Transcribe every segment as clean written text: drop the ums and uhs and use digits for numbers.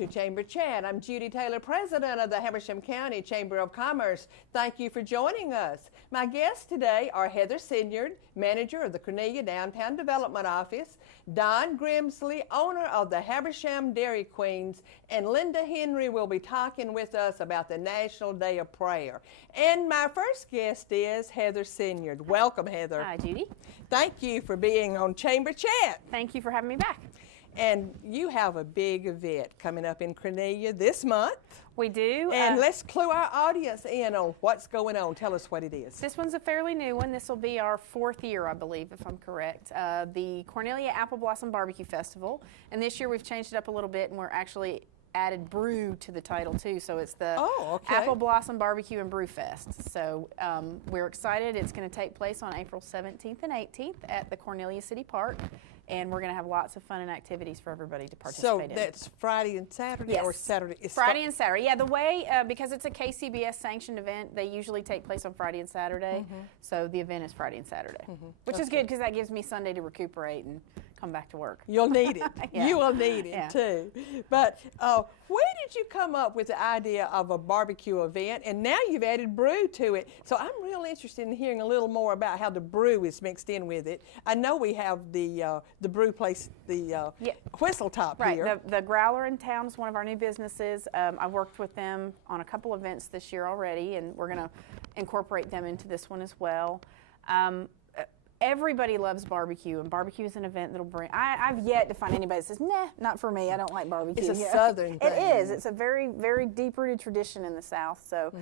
to Chamber Chat. I'm Judy Taylor, President of the Habersham County Chamber of Commerce. Thank you for joining us. My guests today are Heather Sinyard, Manager of the Cornelia Downtown Development Office, Don Grimsley, owner of the Habersham Dairy Queens, and Linda Henry will be talking with us about the National Day of Prayer. And my first guest is Heather Sinyard. Welcome, Heather. Hi, Judy. Thank you for being on Chamber Chat. Thank you for having me back. And you have a big event coming up in Cornelia this month. We do. And let's clue our audience in on what's going on. Tell us what it is. This one's a fairly new one. This will be our fourth year, I believe, if I'm correct. The Cornelia Apple Blossom Barbecue Festival. And this year we've changed it up a little bit, and we're actually added brew to the title too, so it's the Apple Blossom Barbecue and Brew Fest. So we're excited. It's going to take place on April 17th and 18th at the Cornelia City Park, and we're going to have lots of fun and activities for everybody to participate in. So that's Friday and Saturday, yes. Or Saturday? It's Friday and Saturday. Yeah, the way, because it's a KCBS sanctioned event, they usually take place on Friday and Saturday. So the event is Friday and Saturday, which is good because that gives me Sunday to recuperate and come back to work. You'll need it. Yeah. You will need it too. But where did you come up with the idea of a barbecue event? And now you've added brew to it. So I'm real interested in hearing a little more about how the brew is mixed in with it. I know we have the brew place, the Whistle Top here. Right. The Growler in town is one of our new businesses. I've worked with them on a couple events this year already, and we're going to incorporate them into this one as well. Everybody loves barbecue, and barbecue is an event that'll bring. I've yet to find anybody that says, "Nah, not for me. I don't like barbecue." It's a Southern thing. It is. It's a very, very deep-rooted tradition in the South. So,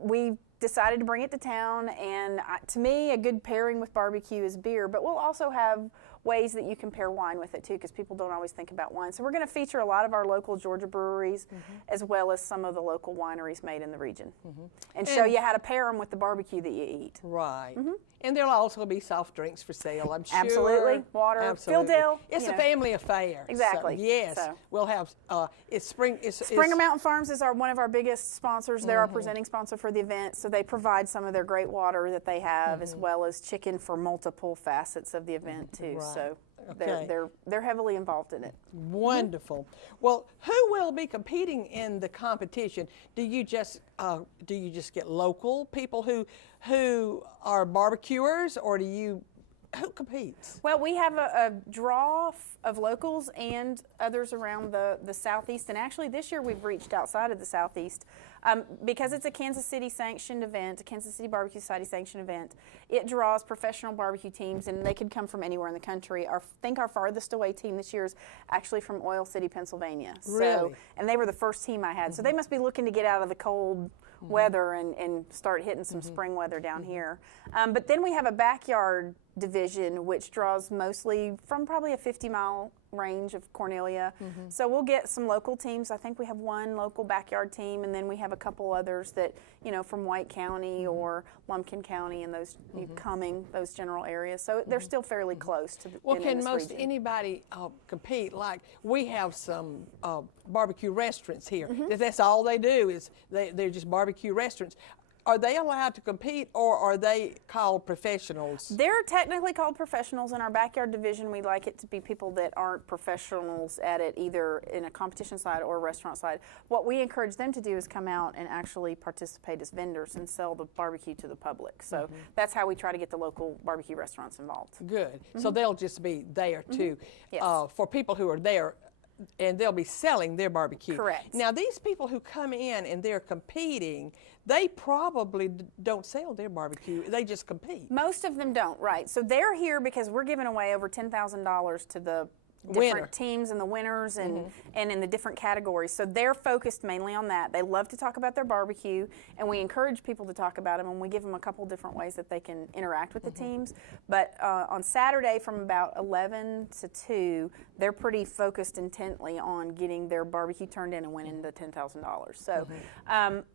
we decided to bring it to town, and to me, a good pairing with barbecue is beer. But we'll also have ways that you can pair wine with it too, because people don't always think about wine. So we're going to feature a lot of our local Georgia breweries, as well as some of the local wineries made in the region, and show you how to pair them with the barbecue that you eat. Right. And there'll also be soft drinks for sale, I'm sure. Absolutely. Water. Absolutely. Field Dill. It's a family affair. Exactly. So, yes. So. We'll have, Springer Mountain Farms is one of our biggest sponsors. They're our presenting sponsor for the event. So they provide some of their great water that they have, as well as chicken for multiple facets of the event too. Right. So they're heavily involved in it. Wonderful. Well, who will be competing in the competition? Do you just get local people who are barbecuers, or who competes? Well, we have a draw of locals and others around the Southeast, and actually this year we've reached outside of the Southeast. Because it's a Kansas City sanctioned event, a Kansas City Barbecue Society sanctioned event, it draws professional barbecue teams, and they could come from anywhere in the country. I think our farthest away team this year is actually from Oil City, Pennsylvania. Really? And they were the first team I had. So they must be looking to get out of the cold weather and start hitting some spring weather down here. But then we have a backyard division, which draws mostly from probably a 50-mile range of Cornelia. So we'll get some local teams. I think we have one local backyard team, and then we have a couple others that, from White County or Lumpkin County and those Cumming, those general areas. So they're still fairly close to the Well, can most region. anybody compete? Like, we have some barbecue restaurants here. That's all they do is they're just barbecue restaurants. Are they allowed to compete, or are they called professionals? They're technically called professionals. In our backyard division, we like it to be people that aren't professionals at it, either in a competition side or a restaurant side. What we encourage them to do is come out and actually participate as vendors and sell the barbecue to the public. So that's how we try to get the local barbecue restaurants involved. Good. So they'll just be there too. Yes. For people who are there, and they'll be selling their barbecue. Correct. Now, these people who come in and they're competing, they probably don't sell their barbecue. They just compete. Most of them don't, right. So they're here because we're giving away over $10,000 to the different teams and the winners and in the different categories. So they're focused mainly on that. They love to talk about their barbecue, and we encourage people to talk about them, and we give them a couple different ways that they can interact with the teams. But on Saturday from about 11 to 2, they're pretty focused intently on getting their barbecue turned in and winning the $10,000. So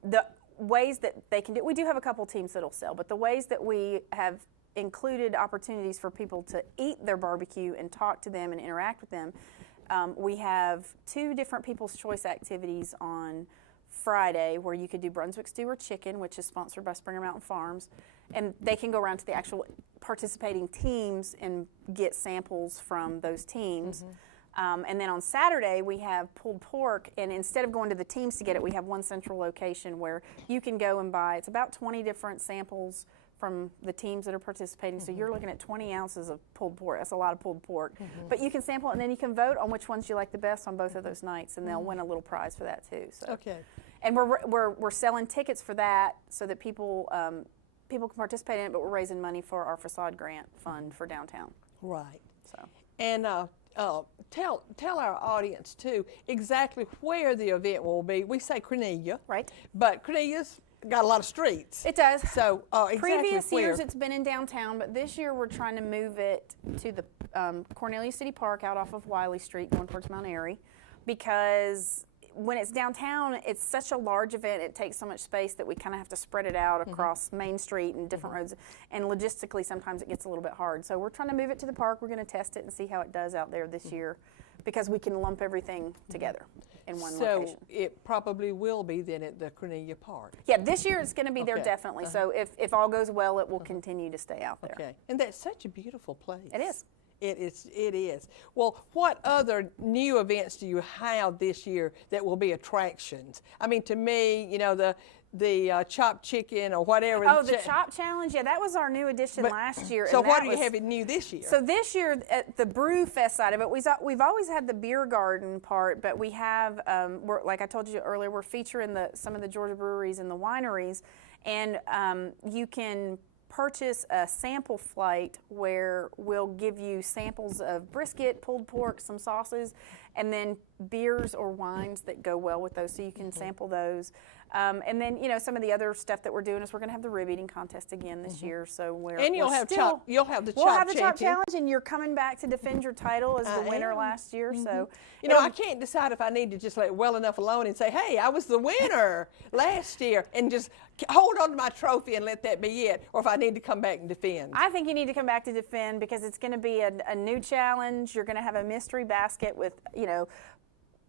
the ways that they can do, we do have a couple teams that'll sell, but the ways that we have included opportunities for people to eat their barbecue and talk to them and interact with them. We have 2 different People's Choice activities on Friday where you could do Brunswick stew or chicken, which is sponsored by Springer Mountain Farms, and they can go around to the actual participating teams and get samples from those teams. And then on Saturday, we have pulled pork, and instead of going to the teams to get it, we have one central location where you can go and buy. It's about 20 different samples from the teams that are participating. So you're looking at 20 ounces of pulled pork. That's a lot of pulled pork. But you can sample, and then you can vote on which ones you like the best on both of those nights, and they'll win a little prize for that too. So. Okay. And we're selling tickets for that so that people can participate in it, but we're raising money for our facade grant fund for downtown. Right. So. And tell our audience too exactly where the event will be. We say Cornelia, Right. but Cornelia's got a lot of streets. It does. So exactly Previous where? years it's been in downtown, but this year we're trying to move it to the Cornelia City Park out off of Wiley Street going towards Mount Airy, because when it's downtown, it's such a large event, it takes so much space that we kind of have to spread it out across Main Street and different roads, and logistically sometimes it gets a little bit hard. So we're trying to move it to the park. We're going to test it and see how it does out there this year, because we can lump everything together in one location. So it probably will be then at the Cornelia Park. Yeah, this year it's going to be there Okay. definitely. So if all goes well, it will continue to stay out there. Okay. And that's such a beautiful place. It is. It is. Well, what other new events do you have this year that will be attractions? I mean, to me, you know, the chopped chicken or whatever. Oh, the Chop Challenge? Yeah, that was our new addition last year. So and what that do you was- have new this year? So this year, at the Brew Fest side of it, we've always had the beer garden part, but we have, like I told you earlier, we're featuring some of the Georgia breweries and the wineries, and you can purchase a sample flight where we'll give you samples of brisket, pulled pork, some sauces, and then beers or wines that go well with those, so you can sample those. And then, you know, some of the other stuff that we're doing is we're going to have the rib eating contest again this year. So and you'll have the chop we'll have the Chop champion. Challenge, and you're coming back to defend your title as the winner last year. So You know, I can't decide if I need to just let it well enough alone and say, hey, I was the winner last year, and just hold on to my trophy and let that be it, or if I need to come back and defend. I think you need to come back to defend, because it's going to be a new challenge. You're going to have a mystery basket with, you know,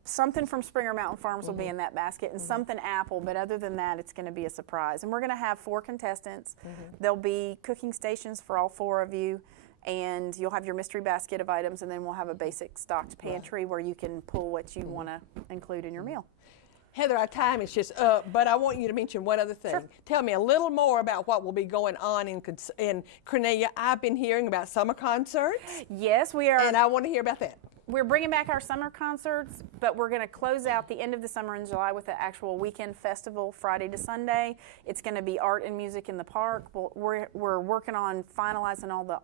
something from Springer Mountain Farms will be in that basket, and something apple, but other than that, it's going to be a surprise. And we're going to have 4 contestants. There'll be cooking stations for all 4 of you, and you'll have your mystery basket of items, and then we'll have a basic stocked pantry where you can pull what you want to include in your meal. Heather, our time is just up, but I want you to mention one other thing. Sure. Tell me a little more about what will be going on in Cornelia. I've been hearing about summer concerts, Yes, we are. and I want to hear about that. We're bringing back our summer concerts, but we're going to close out the end of the summer in July with an actual weekend festival, Friday to Sunday. It's going to be art and music in the park. We're working on finalizing all the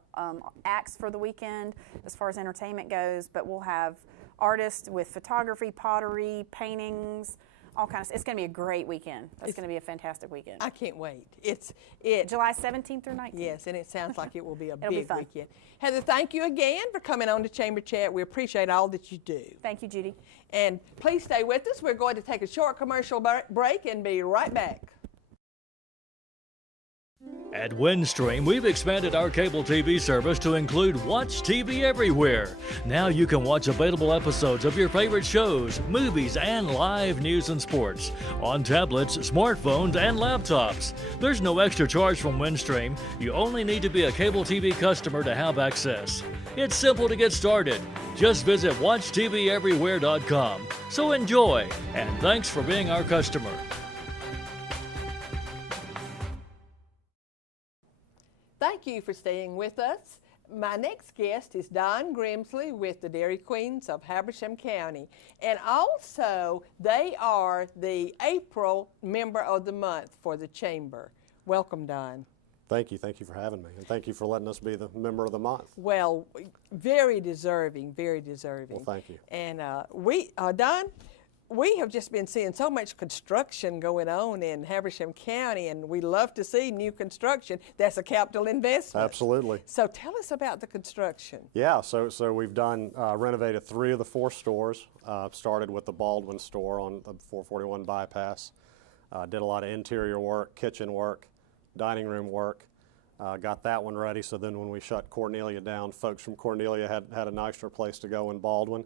acts for the weekend as far as entertainment goes, but we'll have artists with photography, pottery, paintings, all kinds. It's going to be a great weekend. That's going to be a fantastic weekend. I can't wait. July 17th through 19th. Yes, and it sounds like it will be a It'll be big fun. weekend. Heather, thank you again for coming on to Chamber Chat. We appreciate all that you do. Thank you, Judy. And please stay with us. We're going to take a short commercial break and be right back. At Windstream, we've expanded our cable TV service to include Watch TV Everywhere. Now you can watch available episodes of your favorite shows, movies, and live news and sports on tablets, smartphones, and laptops. There's no extra charge from Windstream. You only need to be a cable TV customer to have access. It's simple to get started. Just visit WatchTVEverywhere.com. So enjoy, and thanks for being our customer. Thank you for staying with us. My next guest is Don Grimsley with the Dairy Queens of Habersham County. And also, they are the April Member of the Month for the Chamber. Welcome, Don. Thank you for having me, and thank you for letting us be the Member of the Month. Well, very deserving, very deserving. Well, thank you. And Don, we have just been seeing so much construction going on in Habersham County, and we love to see new construction. That's a capital investment. Absolutely. So tell us about the construction. Yeah, so we've done renovated 3 of the 4 stores. Started with the Baldwin store on the 441 bypass. Did a lot of interior work, kitchen work, dining room work. Got that one ready, so then when we shut Cornelia down, folks from Cornelia had a nicer place to go in Baldwin.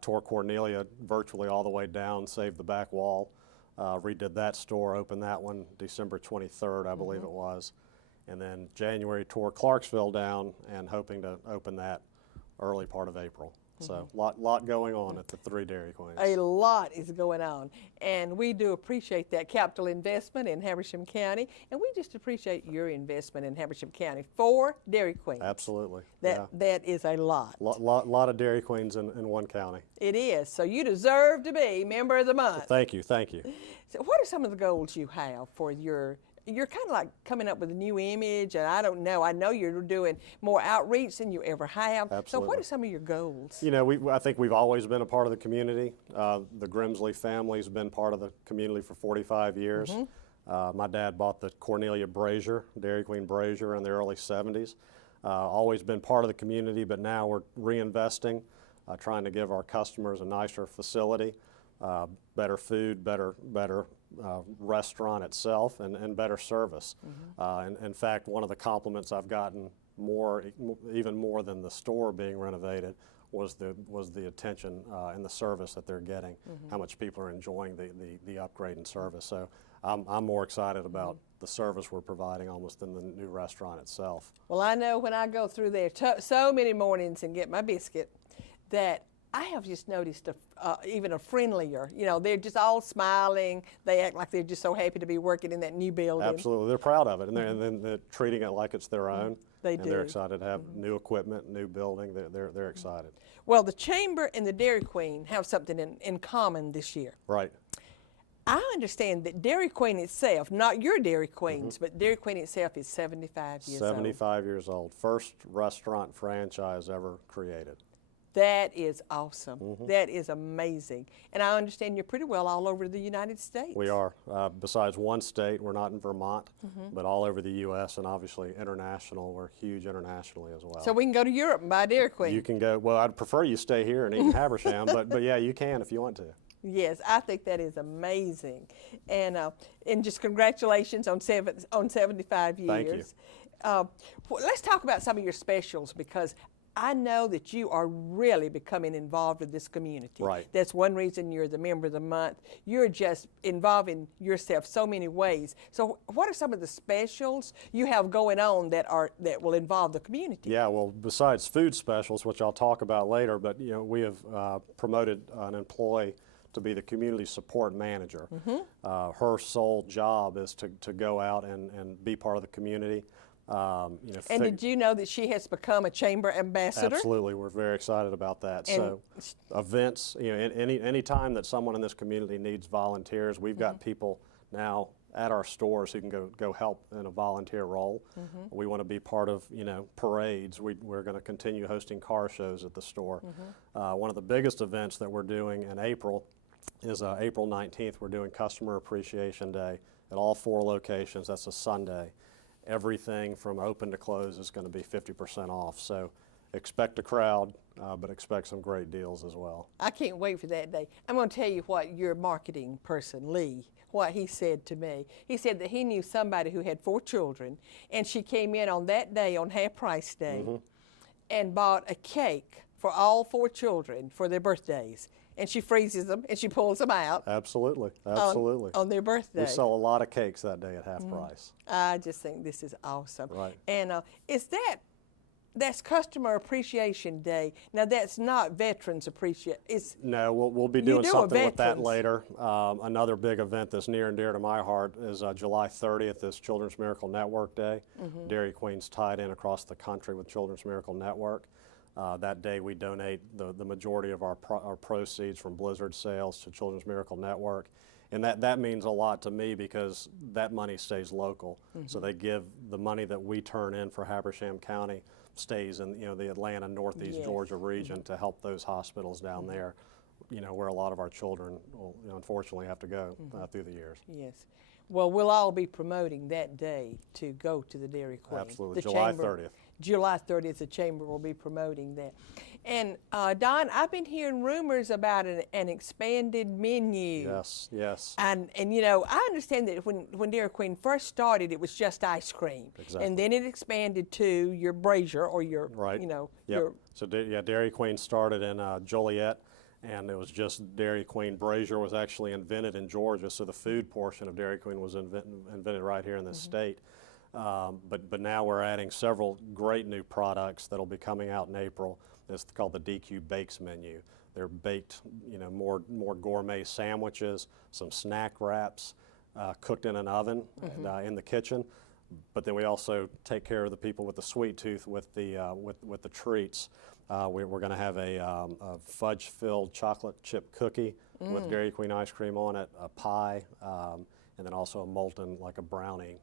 Tore Cornelia virtually all the way down, saved the back wall, redid that store, opened that one December 23rd, I believe it was. And then January tore Clarksville down, and hoping to open that early part of April. So lot going on at the 3 Dairy Queens. A lot is going on, and we do appreciate that capital investment in Habersham County, and we just appreciate your investment in Habersham County. 4 Dairy Queens. Absolutely. That is a lot. Lot of Dairy Queens in one county. It is. So you deserve to be Member of the Month. Thank you. Thank you. So what are some of the goals you have for you're kind of like coming up with a new image, and I don't know. I know you're doing more outreach than you ever have. Absolutely. So what are some of your goals? You know, I think we've always been a part of the community. The Grimsley family's been part of the community for 45 years. My dad bought the Cornelia Brazier, Dairy Queen Brazier, in the early 70s. Always been part of the community, but now we're reinvesting, trying to give our customers a nicer facility, better food, better restaurant itself, and better service. And in fact, one of the compliments I've gotten even more than the store being renovated was the attention and the service that they're getting. How much people are enjoying the upgrade in service. So I'm more excited about the service we're providing almost than the new restaurant itself. Well, I know when I go through there so many mornings and get my biscuit that I have just noticed even a friendlier, you know, they're just all smiling. They act like they're just so happy to be working in that new building. Absolutely. They're proud of it, and they're treating it like it's their own. They and do. They're excited to have new equipment, new building. They're excited. Well, the Chamber and the Dairy Queen have something in common this year. Right. I understand that Dairy Queen itself, not your Dairy Queens, but Dairy Queen itself is 75 years old. 75 years old. First restaurant franchise ever created. That is awesome. That is amazing. And I understand you're pretty well all over the United States. We are. Besides one state, we're not in Vermont, but all over the U.S. and obviously international. We're huge internationally as well. So we can go to Europe and buy Dairy Queen. You can go. Well, I'd prefer you stay here and eat in Habersham, but yeah, you can if you want to. Yes, I think that is amazing. And just congratulations on 75 years. Thank you. Let's talk about some of your specials, because I know that you are really becoming involved with this community. Right. That's one reason you're the Member of the Month. You're just involving yourself so many ways. So what are some of the specials you have going on that will involve the community? Yeah, well, besides food specials, which I'll talk about later, but you know, we have promoted an employee to be the community support manager. Her sole job is to go out and be part of the community. You know, and did you know that she has become a Chamber ambassador? Absolutely, we're very excited about that. So events, you know, any time that someone in this community needs volunteers, we've got people now at our stores who can go help in a volunteer role. We want to be part of, you know, parades. We're going to continue hosting car shows at the store. One of the biggest events that we're doing in April is April 19th. We're doing Customer Appreciation Day at all 4 locations. That's a Sunday. Everything from open to close is going to be 50% off. So expect a crowd, but expect some great deals as well. I can't wait for that day. I'm going to tell you what your marketing person, Lee, what he said to me. He said that he knew somebody who had 4 children, and she came in on that day, on half price day, and bought a cake for all 4 children for their birthdays. And she freezes them and she pulls them out. Absolutely, absolutely. On their birthday. We sell a lot of cakes that day at half price. I just think this is awesome. Right. And that's Customer Appreciation Day. Now that's not Veterans Appreciation. No, we'll be doing something with that veterans. later. Another big event that's near and dear to my heart is July 30th is Children's Miracle Network Day. Dairy Queen's tied in across the country with Children's Miracle Network. That day we donate the majority of our proceeds from Blizzard sales to Children's Miracle Network. And that means a lot to me because that money stays local. So they give the money that we turn in for Habersham County stays in, you know, the Atlanta, Northeast Georgia region to help those hospitals down there, you know, where a lot of our children will, you know, unfortunately have to go through the years. Yes. Well, we'll all be promoting that day to go to the Dairy Queen. Absolutely. The July Chamber, 30th. July 30th, the Chamber will be promoting that. And Don, I've been hearing rumors about an expanded menu. Yes, yes. And you know, I understand that when Dairy Queen first started, it was just ice cream. Exactly. And then it expanded to your brazier or your, Right. you know, Yep. your. So Dairy Queen started in Joliet, and it was just Dairy Queen. Brazier was actually invented in Georgia, so the food portion of Dairy Queen was invented right here in this state. But now we're adding several great new products that'll be coming out in April. It's called the DQ Bakes menu. They're baked, more gourmet sandwiches, some snack wraps, cooked in an oven and, in the kitchen. But then we also take care of the people with the sweet tooth with the treats. We're going to have a fudge-filled chocolate chip cookie with Dairy Queen ice cream on it, a pie, and then also a molten, like a brownie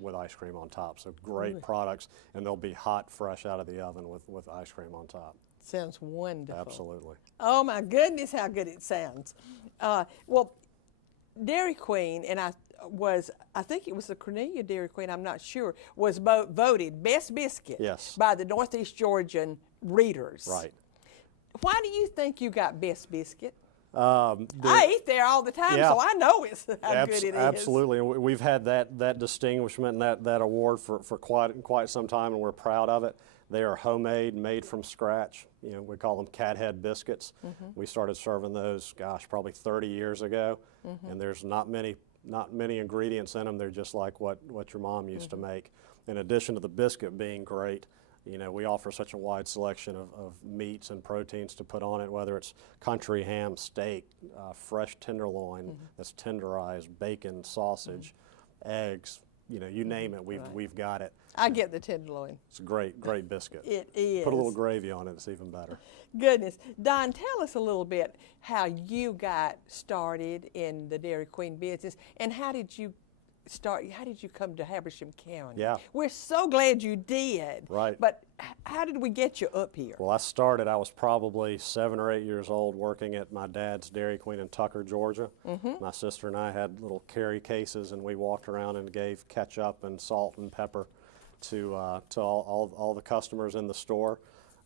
with ice cream on top. So great products, and they'll be hot, fresh out of the oven with ice cream on top. Sounds wonderful. Absolutely. Oh my goodness, how good it sounds. Well, Dairy Queen, and I think it was the Cornelia Dairy Queen, I'm not sure, was voted best biscuit by the Northeast Georgian readers. Right. Why do you think you got best biscuit? I eat there all the time, so I know how good it is. Absolutely, and we've had that distinguishment and that award for quite some time, and we're proud of it. They are homemade, made from scratch. We call them cat head biscuits. We started serving those, gosh, probably 30 years ago, and there's not many ingredients in them. They're just like what your mom used to make. In addition to the biscuit being great, we offer such a wide selection of meats and proteins to put on it, whether it's country ham, steak, fresh tenderloin that's tenderized, bacon, sausage, eggs, you name it, we've got it. I get the tenderloin. It's a great biscuit. It is. Put a little gravy on it, it's even better. Goodness. Don, tell us a little bit how you got started in the Dairy Queen business, and how did you come to Habersham County? Yeah. We're so glad you did. Right. But how did we get you up here? Well, I was probably 7 or 8 years old working at my dad's Dairy Queen in Tucker, Georgia. My sister and I had little carry cases, and we walked around and gave ketchup and salt and pepper to all the customers in the store.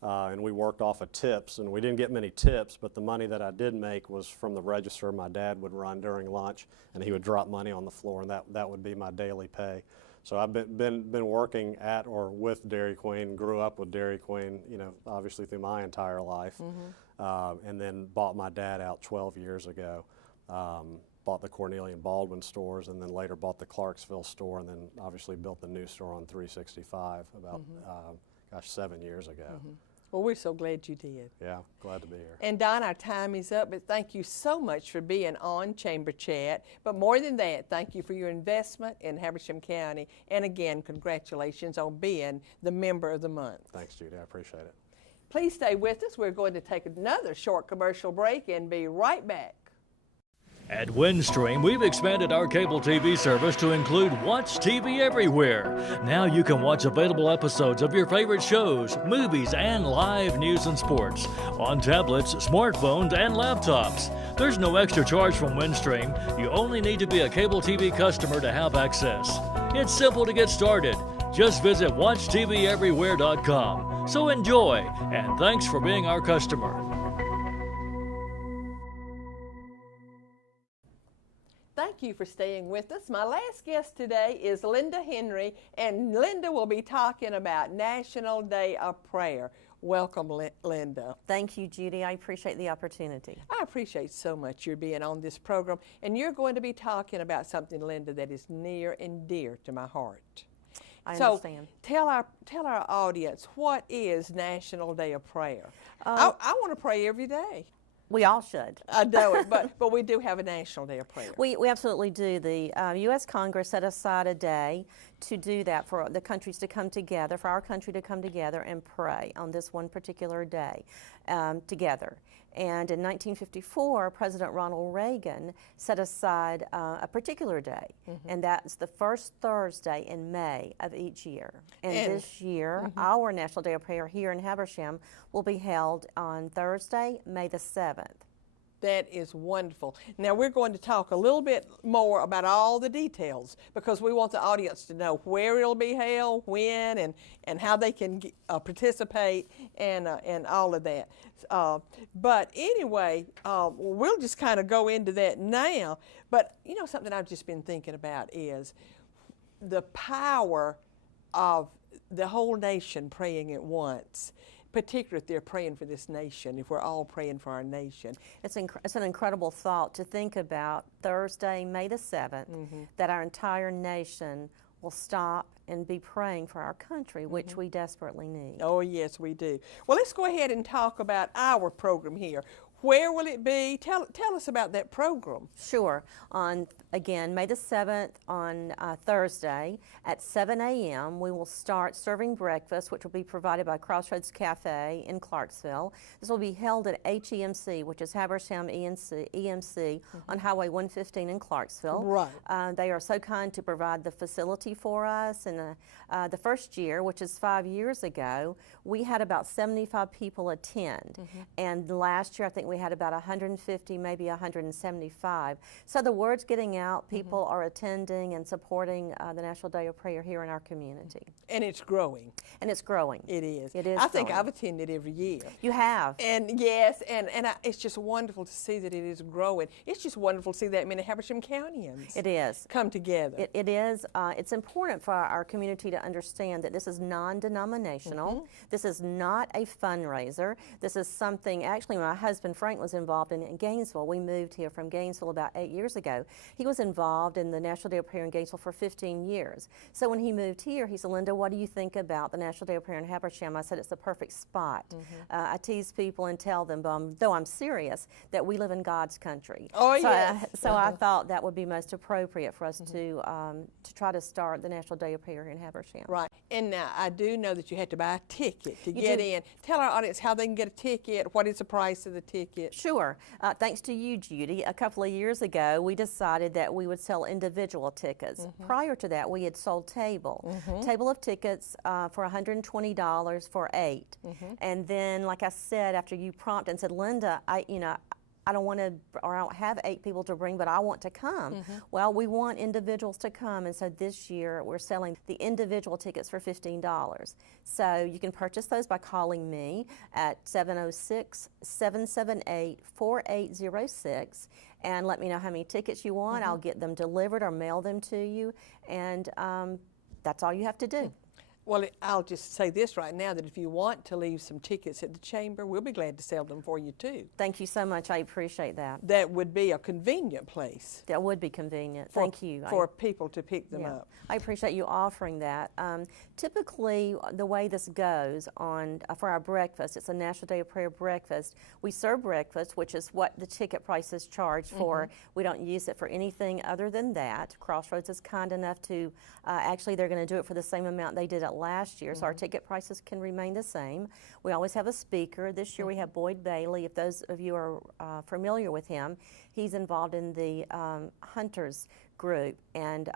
And we worked off of tips, and we didn't get many tips, but the money that I did make was from the register my dad would run during lunch, and he would drop money on the floor, and that would be my daily pay. So I've been working at or with Dairy Queen, grew up with Dairy Queen, obviously through my entire life, and then bought my dad out 12 years ago. Bought the Cornelia and Baldwin stores, and then later bought the Clarksville store, and then obviously built the new store on 365 about, 7 years ago. Well, we're so glad you did. Yeah, glad to be here. And Don, our time is up, but thank you so much for being on Chamber Chat. But more than that, thank you for your investment in Habersham County. And again, congratulations on being the Member of the Month. Thanks, Judy. I appreciate it. Please stay with us. We're going to take another short commercial break and be right back. At Windstream, we've expanded our cable TV service to include Watch TV Everywhere. Now you can watch available episodes of your favorite shows, movies, and live news and sports on tablets, smartphones, and laptops. There's no extra charge from Windstream. You only need to be a cable TV customer to have access. It's simple to get started. Just visit WatchTVEverywhere.com. So enjoy, and thanks for being our customer. Thank you for staying with us. My last guest today is Linda Henry, and Linda will be talking about National Day of Prayer. Welcome, Linda. Thank you, Judy. I appreciate the opportunity. I appreciate so much your being on this program, and you're going to be talking about something, Linda, that is near and dear to my heart. I understand. Tell our audience, what is National Day of Prayer? I want to pray every day. We all should. I know it, but we do have a National Day of Prayer. We absolutely do. The U.S. Congress set aside a day to do that, for the countries to come together, for our country to come together and pray on this one particular day together. And in 1954, President Ronald Reagan set aside a particular day, and that's the first Thursday in May of each year. And this year, our National Day of Prayer here in Habersham will be held on Thursday, May the 7th. That is wonderful. Now we're going to talk a little bit more about all the details, because we want the audience to know where it'll be held, when, and how they can participate, and all of that. But anyway, we'll just kind of go into that now. But you know, something I've just been thinking about is the power of the whole nation praying at once. Particularly if they're praying for this nation, if we're all praying for our nation. It's an incredible thought to think about Thursday, May the 7th, that our entire nation will stop and be praying for our country, which we desperately need. Oh, yes, we do. Well, let's go ahead and talk about our program here. Where will it be? Tell us about that program. Sure. On, again, May the 7th on Thursday at 7 a.m., we will start serving breakfast, which will be provided by Crossroads Cafe in Clarksville. This will be held at HEMC, which is Habersham EMC on Highway 115 in Clarksville. Right. They are so kind to provide the facility for us. And the first year, which is 5 years ago, we had about 75 people attend. And last year, I think we had about 150, maybe 175. So the word's getting out. People are attending and supporting the National Day of Prayer here in our community. And it's growing. And it's growing. It is. It is I think growing. I've attended every year. You have. And yes, it's just wonderful to see that it is growing. It's just wonderful to see that many Habersham Countyans It is. come together. It is. It's important for our community to understand that this is non-denominational. This is not a fundraiser. This is something, actually, my husband Frank was involved in Gainesville. We moved here from Gainesville about 8 years ago. He was involved in the National Day of Prayer in Gainesville for 15 years. So when he moved here, he said, Linda, what do you think about the National Day of Prayer in Habersham? I said, it's the perfect spot. I tease people and tell them, though I'm serious, that we live in God's country. Oh, so yes. So I thought that would be most appropriate for us to try to start the National Day of Prayer here in Habersham. Right. And now I do know that you had to buy a ticket to You get do. in. Tell our audience how they can get a ticket. What is the price of the ticket? Sure. Thanks to you, Judy. A couple of years ago, we decided that we would sell individual tickets. Prior to that, we had sold table of tickets for $120 for 8. And then, like I said, after you prompted and said, Linda, I don't want to, or I don't have 8 people to bring, but I want to come. Well, we want individuals to come, and so this year we're selling the individual tickets for $15. So you can purchase those by calling me at 706-778-4806 and let me know how many tickets you want. I'll get them delivered or mail them to you, and that's all you have to do. Well, I'll just say this right now, that if you want to leave some tickets at the chamber, we'll be glad to sell them for you too. Thank you so much. I appreciate that. That would be a convenient place. That would be convenient. Thank you. For people to pick them up. I appreciate you offering that. Typically, the way this goes on for our breakfast, it's a National Day of Prayer breakfast. We serve breakfast, which is what the ticket price is charged for. We don't use it for anything other than that. Crossroads is kind enough to, actually they're going to do it for the same amount they did it last year, so our ticket prices can remain the same. We always have a speaker. This year we have Boyd Bailey. If those of you are familiar with him, he's involved in the Hunters group, and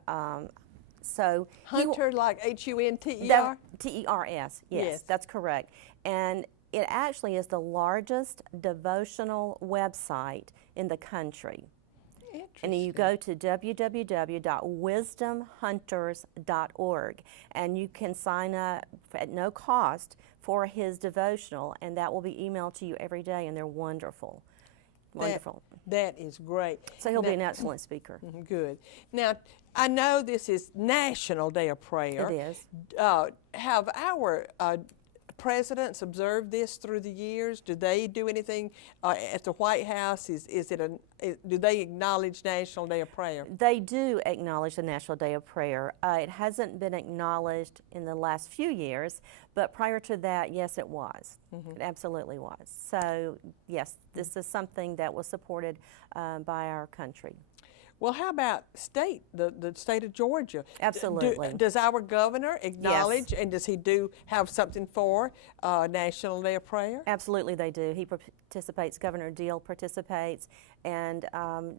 so Hunter, like H-U-N-T-E-R? T-E-R-S, Yes. yes, that's correct. And it actually is the largest devotional website in the country. And you go to www.wisdomhunters.org, and you can sign up at no cost for his devotional, and that will be emailed to you every day, and they're wonderful. Wonderful. That is great. So he'll be an excellent speaker. Good. Now, I know this is National Day of Prayer. It is. Have our presidents observed this through the years? Do they do anything at the White House? Do they acknowledge National Day of Prayer? They do acknowledge the National Day of Prayer. It hasn't been acknowledged in the last few years, but prior to that, yes, it was. It absolutely was. So, yes, this is something that was supported by our country. Well, how about the state of Georgia? Absolutely. Does our governor acknowledge, and does he have something for National Day of Prayer? Absolutely they do. He participates, Governor Deal participates, and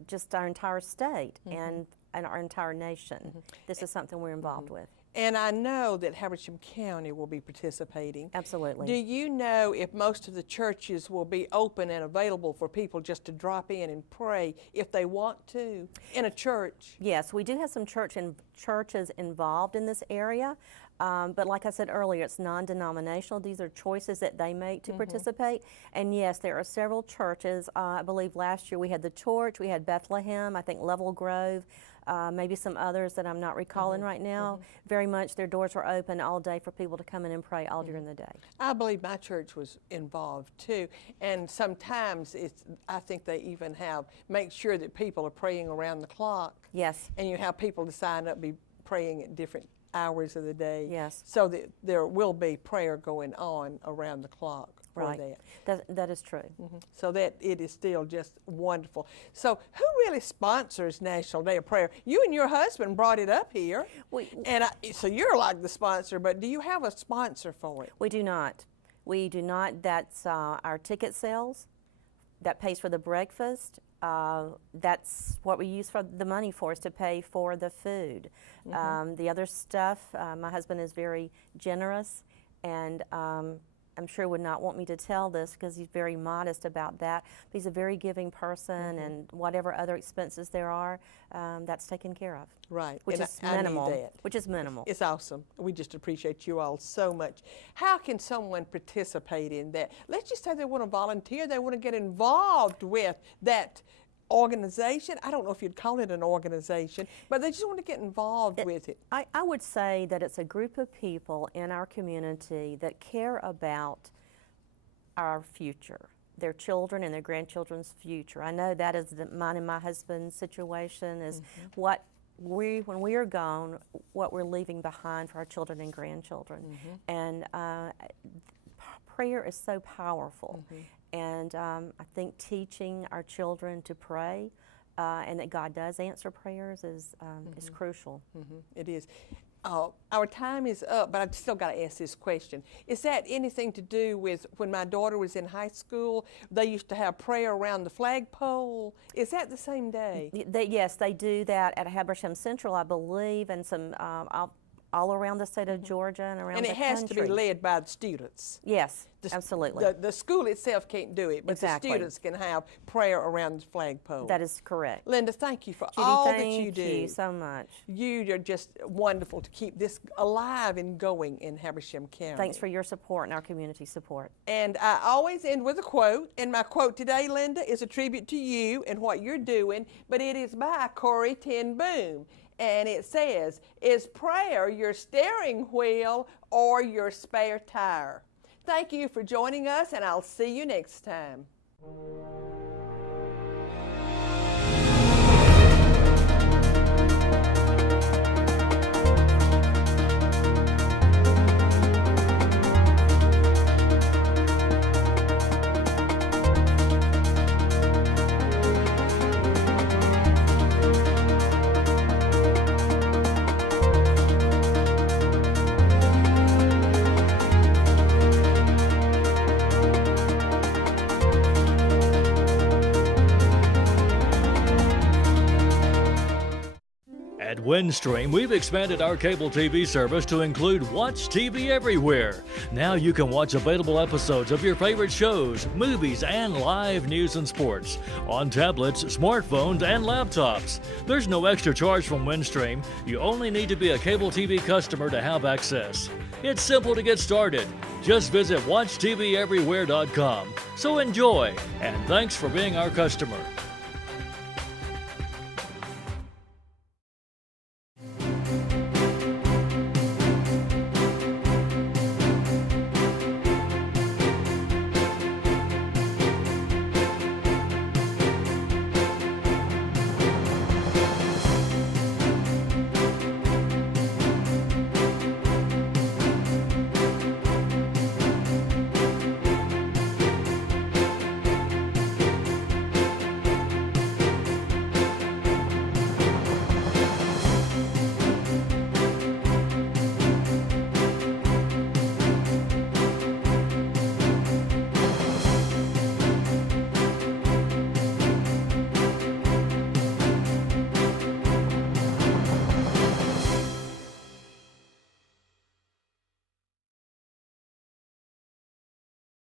just our entire state and our entire nation. This is something we're involved with. And I know that Habersham County will be participating. Absolutely. Do you know if most of the churches will be open and available for people just to drop in and pray if they want to in a church? Yes, we do have some churches involved in this area, but like I said earlier, it's non-denominational. These are choices that they make to participate. And yes, there are several churches. I believe last year we had the Torch, we had Bethlehem, I think Level Grove, maybe some others that I'm not recalling right now. Very much their doors were open all day for people to come in and pray all during the day. I believe my church was involved too, and sometimes I think they even make sure that people are praying around the clock. Yes. And you have people to sign up praying at different hours of the day. Yes. So that there will be prayer going on around the clock for Right. That is true. So that it is still just wonderful. So who really sponsors National Day of Prayer? You and your husband brought it up here. So you're like the sponsor, but do you have a sponsor for it? We do not. We do not. That's our ticket sales. That pays for the breakfast. That's what we use for the money for, is to pay for the food. The other stuff, my husband is very generous, and I'm sure would not want me to tell this because he's very modest about that. But he's a very giving person, and whatever other expenses there are, that's taken care of. Right. Which And is I need minimal. that. Which is minimal. It's awesome. We just appreciate you all so much. How can someone participate in that? Let's just say they want to volunteer, they want to get involved with that organization. I don't know if you'd call it an organization, but they just want to get involved with it. I would say that it's a group of people in our community that care about our future, their children and their grandchildren's future. I know that is mine and my husband's situation is when we are gone, what we're leaving behind for our children and grandchildren. And prayer is so powerful. And I think teaching our children to pray and that God does answer prayers is crucial. It is. Our time is up, but I've still got to ask this question. Is that anything to do with when my daughter was in high school, they used to have prayer around the flagpole? Is that the same day? Yes, they do that at Habersham Central, I believe, and some all around the state of Georgia and around the country. And it has to be led by the students. Yes, absolutely. The school itself can't do it, but Exactly. the students can have prayer around the flagpole. That is correct. Linda, thank you for Judy, all that you thank do. you so much. You are just wonderful to keep this alive and going in Habersham County. Thanks for your support and our community support. And I always end with a quote, and my quote today, Linda, is a tribute to you and what you're doing, but it is by Corrie ten Boom. And it says, "Is prayer your steering wheel or your spare tire?" Thank you for joining us, and I'll see you next time. At Windstream, we've expanded our cable TV service to include Watch TV Everywhere. Now you can watch available episodes of your favorite shows, movies, and live news and sports on tablets, smartphones, and laptops. There's no extra charge from Windstream. You only need to be a cable TV customer to have access. It's simple to get started. Just visit WatchTVEverywhere.com. So enjoy, and thanks for being our customer.